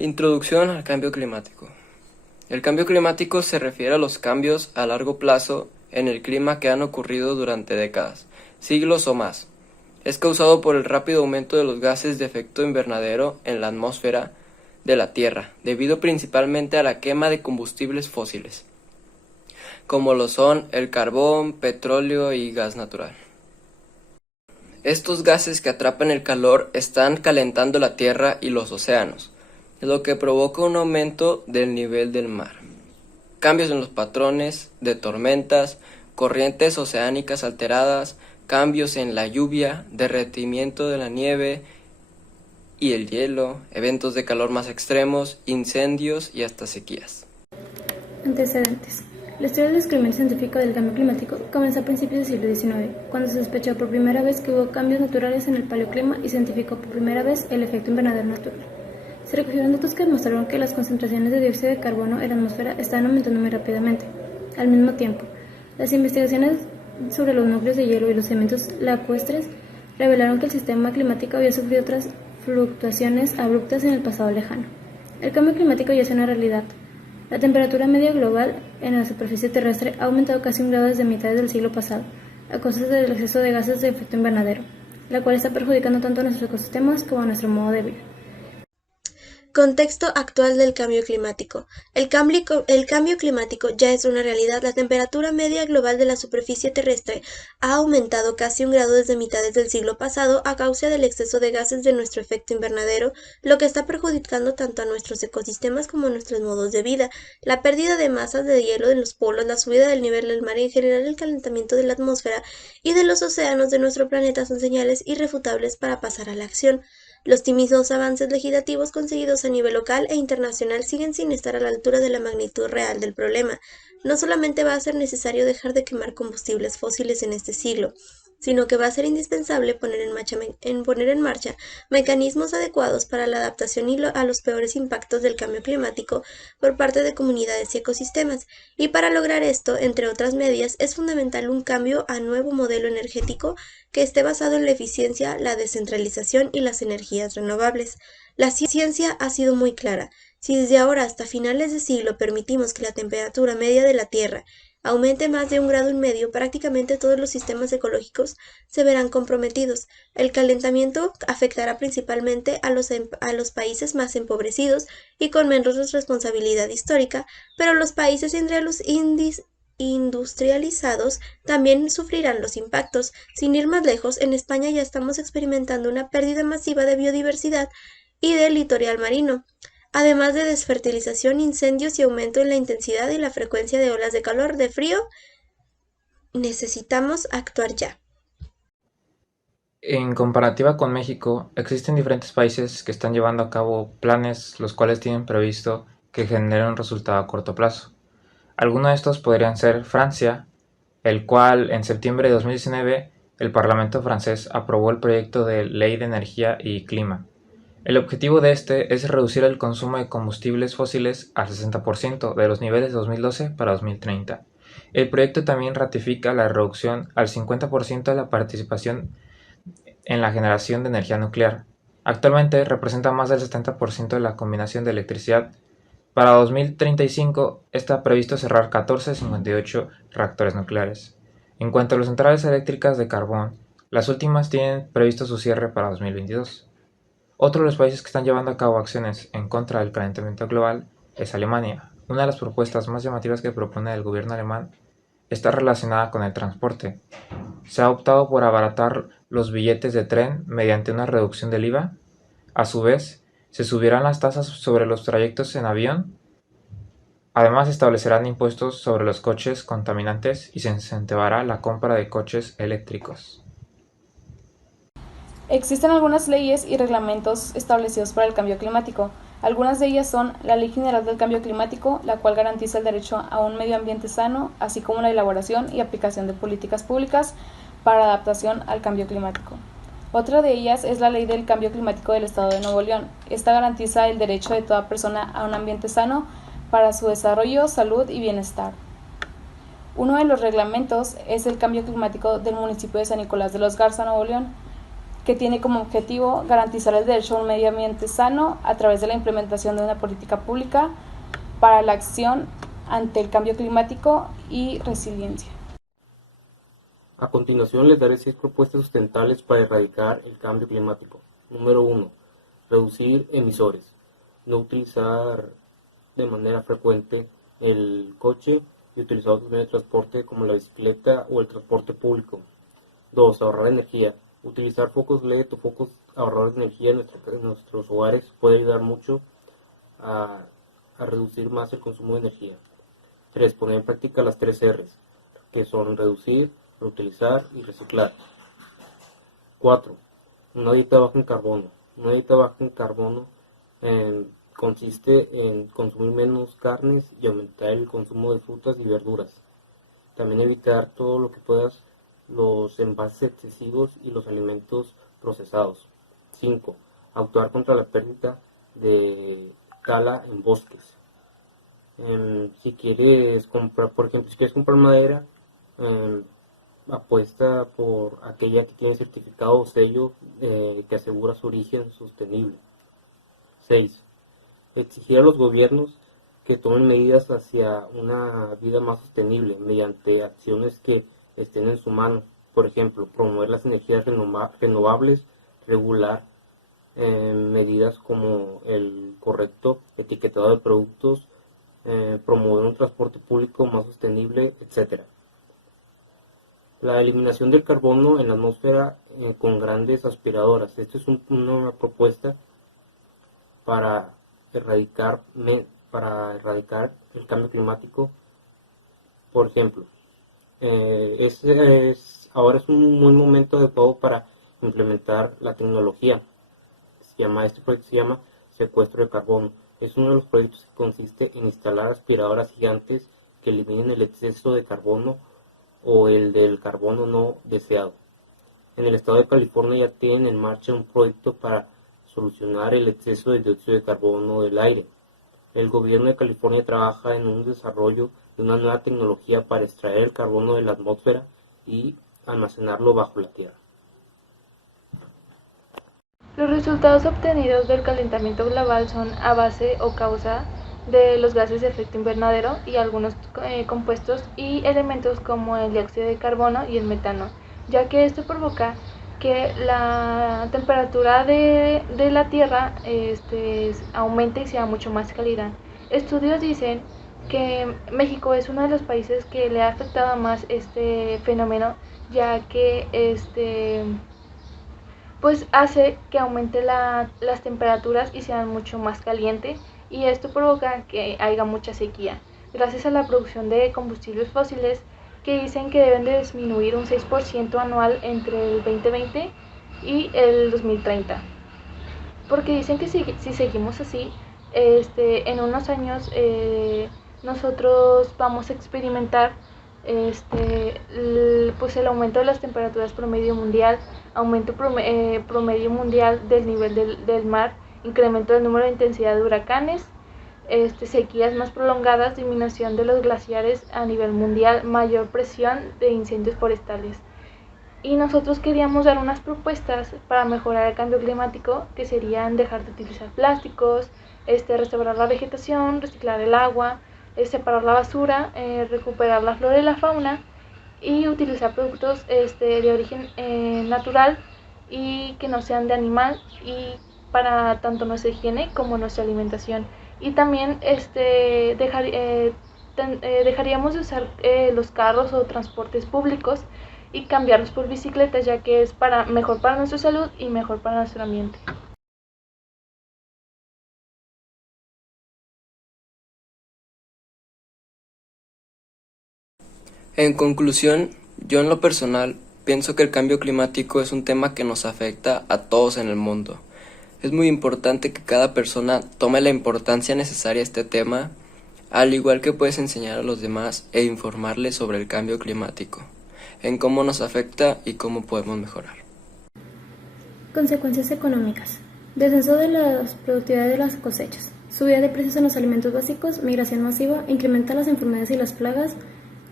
Introducción al cambio climático. El cambio climático se refiere a los cambios a largo plazo en el clima que han ocurrido durante décadas, siglos o más. Es causado por el rápido aumento de los gases de efecto invernadero en la atmósfera de la Tierra, debido principalmente a la quema de combustibles fósiles, como lo son el carbón, petróleo y gas natural. Estos gases que atrapan el calor están calentando la Tierra y los océanos, lo que provoca un aumento del nivel del mar. Cambios en los patrones de tormentas, corrientes oceánicas alteradas, cambios en la lluvia, derretimiento de la nieve y el hielo, eventos de calor más extremos, incendios y hasta sequías. Antecedentes. La historia del descubrimiento científico del cambio climático comenzó a principios del siglo XIX, cuando se sospechó por primera vez que hubo cambios naturales en el paleoclima y se identificó por primera vez el efecto invernadero natural. Se recogieron datos que demostraron que las concentraciones de dióxido de carbono en la atmósfera estaban aumentando muy rápidamente. Al mismo tiempo, las investigaciones sobre los núcleos de hielo y los sedimentos lacustres revelaron que el sistema climático había sufrido otras fluctuaciones abruptas en el pasado lejano. El cambio climático ya es una realidad. La temperatura media global en la superficie terrestre ha aumentado casi 1 grado desde mitades del siglo pasado, a causa del exceso de gases de efecto invernadero, la cual está perjudicando tanto a nuestros ecosistemas como a nuestro modo de vida. Contexto actual del cambio climático. El cambio climático ya es una realidad. La temperatura media global de la superficie terrestre ha aumentado casi 1 grado desde mitades del siglo pasado a causa del exceso de gases de nuestro efecto invernadero, lo que está perjudicando tanto a nuestros ecosistemas como a nuestros modos de vida. La pérdida de masas de hielo en los polos, la subida del nivel del mar y en general el calentamiento de la atmósfera y de los océanos de nuestro planeta son señales irrefutables para pasar a la acción. Los tímidos avances legislativos conseguidos a nivel local e internacional siguen sin estar a la altura de la magnitud real del problema. No solamente va a ser necesario dejar de quemar combustibles fósiles en este siglo, sino que va a ser indispensable poner en marcha mecanismos adecuados para la adaptación a los peores impactos del cambio climático por parte de comunidades y ecosistemas. Y para lograr esto, entre otras medidas, es fundamental un cambio a nuevo modelo energético que esté basado en la eficiencia, la descentralización y las energías renovables. La ciencia ha sido muy clara. Si desde ahora hasta finales de siglo permitimos que la temperatura media de la Tierra aumente más de 1,5 grados, prácticamente todos los sistemas ecológicos se verán comprometidos. El calentamiento afectará principalmente a los países más empobrecidos y con menos responsabilidad histórica, pero los países industrializados también sufrirán los impactos. Sin ir más lejos, en España ya estamos experimentando una pérdida masiva de biodiversidad y del litoral marino, además de desfertilización, incendios y aumento en la intensidad y la frecuencia de olas de calor, de frío. Necesitamos actuar ya. En comparativa con México, existen diferentes países que están llevando a cabo planes los cuales tienen previsto que generen un resultado a corto plazo. Algunos de estos podrían ser Francia, el cual en septiembre de 2019 el Parlamento francés aprobó el proyecto de Ley de Energía y Clima. El objetivo de este es reducir el consumo de combustibles fósiles al 60% de los niveles de 2012 para 2030. El proyecto también ratifica la reducción al 50% de la participación en la generación de energía nuclear. Actualmente representa más del 70% de la combinación de electricidad. Para 2035 está previsto cerrar 14 de 58 reactores nucleares. En cuanto a las centrales eléctricas de carbón, las últimas tienen previsto su cierre para 2022. Otro de los países que están llevando a cabo acciones en contra del calentamiento global es Alemania. Una de las propuestas más llamativas que propone el gobierno alemán está relacionada con el transporte. Se ha optado por abaratar los billetes de tren mediante una reducción del IVA. A su vez, se subirán las tasas sobre los trayectos en avión. Además, se establecerán impuestos sobre los coches contaminantes y se incentivará la compra de coches eléctricos. Existen algunas leyes y reglamentos establecidos para el cambio climático. Algunas de ellas son la Ley General del Cambio Climático, la cual garantiza el derecho a un medio ambiente sano, así como la elaboración y aplicación de políticas públicas para adaptación al cambio climático. Otra de ellas es la Ley del Cambio Climático del Estado de Nuevo León. Esta garantiza el derecho de toda persona a un ambiente sano para su desarrollo, salud y bienestar. Uno de los reglamentos es el cambio climático del municipio de San Nicolás de los Garza, Nuevo León, que tiene como objetivo garantizar el derecho a un medio ambiente sano a través de la implementación de una política pública para la acción ante el cambio climático y resiliencia. A continuación les daré 6 propuestas sustentables para erradicar el cambio climático. Número 1. Reducir emisores. No utilizar de manera frecuente el coche y utilizar otros medios de transporte como la bicicleta o el transporte público. 2. Ahorrar energía. Utilizar focos LED o focos ahorradores de energía en nuestros hogares puede ayudar mucho a reducir más el consumo de energía. 3. Poner en práctica las 3 R's, que son reducir, reutilizar y reciclar. 4. Una dieta baja en carbono. Una dieta baja en carbono consiste en consumir menos carnes y aumentar el consumo de frutas y verduras. También evitar todo lo que puedas los envases excesivos y los alimentos procesados. 5. Actuar contra la pérdida de tala en bosques. Si quieres comprar, por ejemplo, si quieres comprar madera, apuesta por aquella que tiene certificado o sello que asegura su origen sostenible. 6. Exigir a los gobiernos que tomen medidas hacia una vida más sostenible mediante acciones que estén en su mano. Por ejemplo, promover las energías renovables, regular medidas como el correcto etiquetado de productos, promover un transporte público más sostenible, etc. La eliminación del carbono en la atmósfera con grandes aspiradoras. Esta es una propuesta para erradicar el cambio climático. Por ejemplo, ahora es un buen momento adecuado para implementar la tecnología. Este proyecto se llama secuestro de carbono. Es uno de los proyectos que consiste en instalar aspiradoras gigantes que eliminen el exceso de carbono o el del carbono no deseado. En el estado de California ya tienen en marcha un proyecto para solucionar el exceso de dióxido de carbono del aire. El gobierno de California trabaja en un desarrollo de una nueva tecnología para extraer el carbono de la atmósfera y almacenarlo bajo la tierra. Los resultados obtenidos del calentamiento global son a base o causa de los gases de efecto invernadero y algunos compuestos y elementos como el dióxido de carbono y el metano, ya que esto provoca que la temperatura de la Tierra aumente y sea mucho más cálida. Estudios dicen que México es uno de los países que le ha afectado más este fenómeno, ya que pues hace que aumente las temperaturas y sean mucho más calientes, y esto provoca que haya mucha sequía, gracias a la producción de combustibles fósiles que dicen que deben de disminuir un 6% anual entre el 2020 y el 2030. Porque dicen que si seguimos así, en unos años nosotros vamos a experimentar pues el aumento de las temperaturas promedio mundial, aumento promedio mundial del nivel del mar, incremento del número de intensidad de huracanes, sequías más prolongadas, disminución de los glaciares a nivel mundial, mayor presión de incendios forestales. Y nosotros queríamos dar unas propuestas para mejorar el cambio climático, que serían dejar de utilizar plásticos, restaurar la vegetación, reciclar el agua, separar la basura, recuperar la flora y la fauna y utilizar productos de origen natural y que no sean de animal, y para tanto nuestra higiene como nuestra alimentación. Y también dejaríamos de usar los carros o transportes públicos y cambiarlos por bicicletas, ya que es mejor para nuestra salud y mejor para nuestro ambiente. En conclusión, yo en lo personal pienso que el cambio climático es un tema que nos afecta a todos en el mundo. Es muy importante que cada persona tome la importancia necesaria a este tema, al igual que puedes enseñar a los demás e informarles sobre el cambio climático, en cómo nos afecta y cómo podemos mejorar. Consecuencias económicas. Descenso de la productividad de las cosechas. Subida de precios en los alimentos básicos, migración masiva, incrementa las enfermedades y las plagas.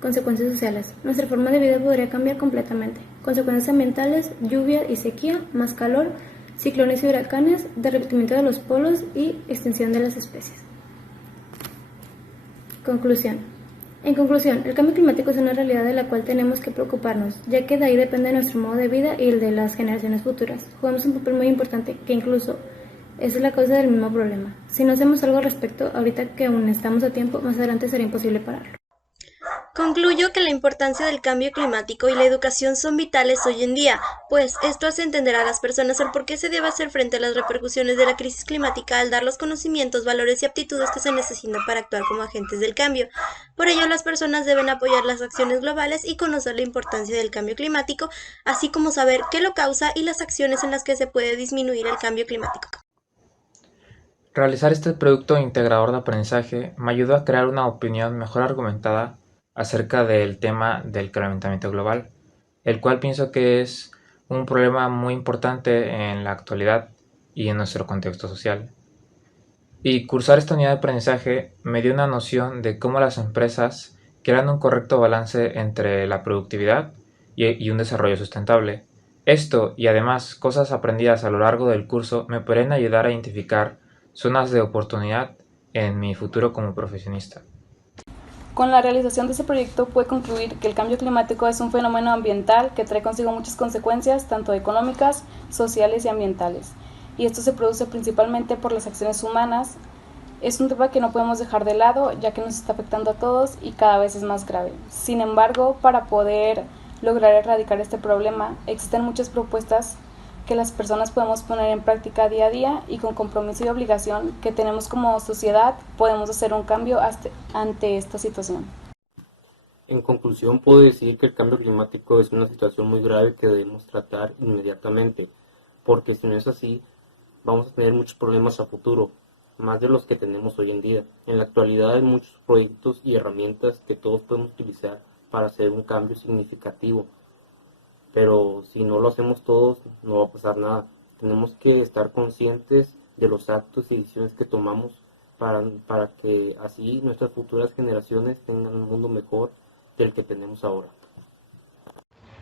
Consecuencias sociales. Nuestra forma de vida podría cambiar completamente. consecuencias ambientales, lluvia y sequía, más calor, ciclones y huracanes, derretimiento de los polos y extinción de las especies. Conclusión. En conclusión, el cambio climático es una realidad de la cual tenemos que preocuparnos, ya que de ahí depende nuestro modo de vida y el de las generaciones futuras. Jugamos un papel muy importante, que incluso es la causa del mismo problema. Si no hacemos algo al respecto, ahorita que aún estamos a tiempo, más adelante será imposible pararlo. Concluyo que la importancia del cambio climático y la educación son vitales hoy en día, pues esto hace entender a las personas el por qué se debe hacer frente a las repercusiones de la crisis climática al dar los conocimientos, valores y aptitudes que se necesitan para actuar como agentes del cambio. Por ello, las personas deben apoyar las acciones globales y conocer la importancia del cambio climático, así como saber qué lo causa y las acciones en las que se puede disminuir el cambio climático. Realizar este producto integrador de aprendizaje me ayudó a crear una opinión mejor argumentada acerca del tema del calentamiento global, el cual pienso que es un problema muy importante en la actualidad y en nuestro contexto social. Y cursar esta unidad de aprendizaje me dio una noción de cómo las empresas crean un correcto balance entre la productividad y un desarrollo sustentable. Esto y además cosas aprendidas a lo largo del curso me pueden ayudar a identificar zonas de oportunidad en mi futuro como profesionista. Con la realización de este proyecto pude concluir que el cambio climático es un fenómeno ambiental que trae consigo muchas consecuencias, tanto económicas, sociales y ambientales. Y esto se produce principalmente por las acciones humanas. Es un tema que no podemos dejar de lado, ya que nos está afectando a todos y cada vez es más grave. Sin embargo, para poder lograr erradicar este problema, existen muchas propuestas que las personas podemos poner en práctica día a día y con compromiso y obligación que tenemos como sociedad podemos hacer un cambio ante esta situación. En conclusión, puedo decir que el cambio climático es una situación muy grave que debemos tratar inmediatamente, porque si no es así, vamos a tener muchos problemas a futuro, más de los que tenemos hoy en día. En la actualidad hay muchos proyectos y herramientas que todos podemos utilizar para hacer un cambio significativo. Pero si no lo hacemos todos, no va a pasar nada. Tenemos que estar conscientes de los actos y decisiones que tomamos para que así nuestras futuras generaciones tengan un mundo mejor del que tenemos ahora.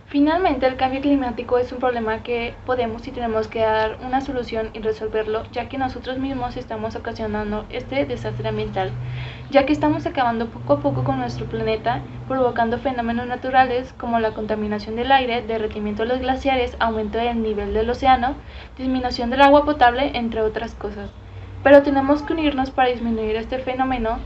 Finalmente, el cambio climático es un problema que podemos y tenemos que dar una solución y resolverlo, ya que nosotros mismos estamos ocasionando este desastre ambiental, ya que estamos acabando poco a poco con nuestro planeta, provocando fenómenos naturales como la contaminación del aire, derretimiento de los glaciares, aumento del nivel del océano, disminución del agua potable, entre otras cosas. Pero tenemos que unirnos para disminuir este fenómeno.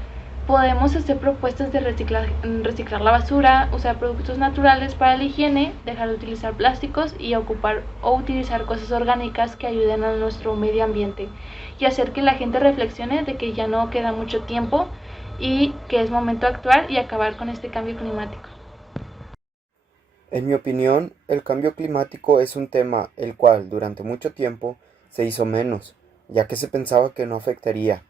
Podemos hacer propuestas de reciclar la basura, usar productos naturales para la higiene, dejar de utilizar plásticos y ocupar o utilizar cosas orgánicas que ayuden a nuestro medio ambiente y hacer que la gente reflexione de que ya no queda mucho tiempo y que es momento de actuar y acabar con este cambio climático. En mi opinión, el cambio climático es un tema el cual durante mucho tiempo se hizo menos, ya que se pensaba que no afectaría.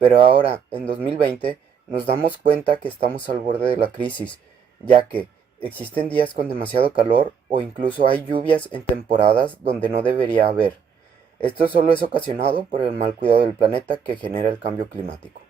Pero ahora, en 2020, nos damos cuenta que estamos al borde de la crisis, ya que existen días con demasiado calor o incluso hay lluvias en temporadas donde no debería haber. Esto solo es ocasionado por el mal cuidado del planeta que genera el cambio climático.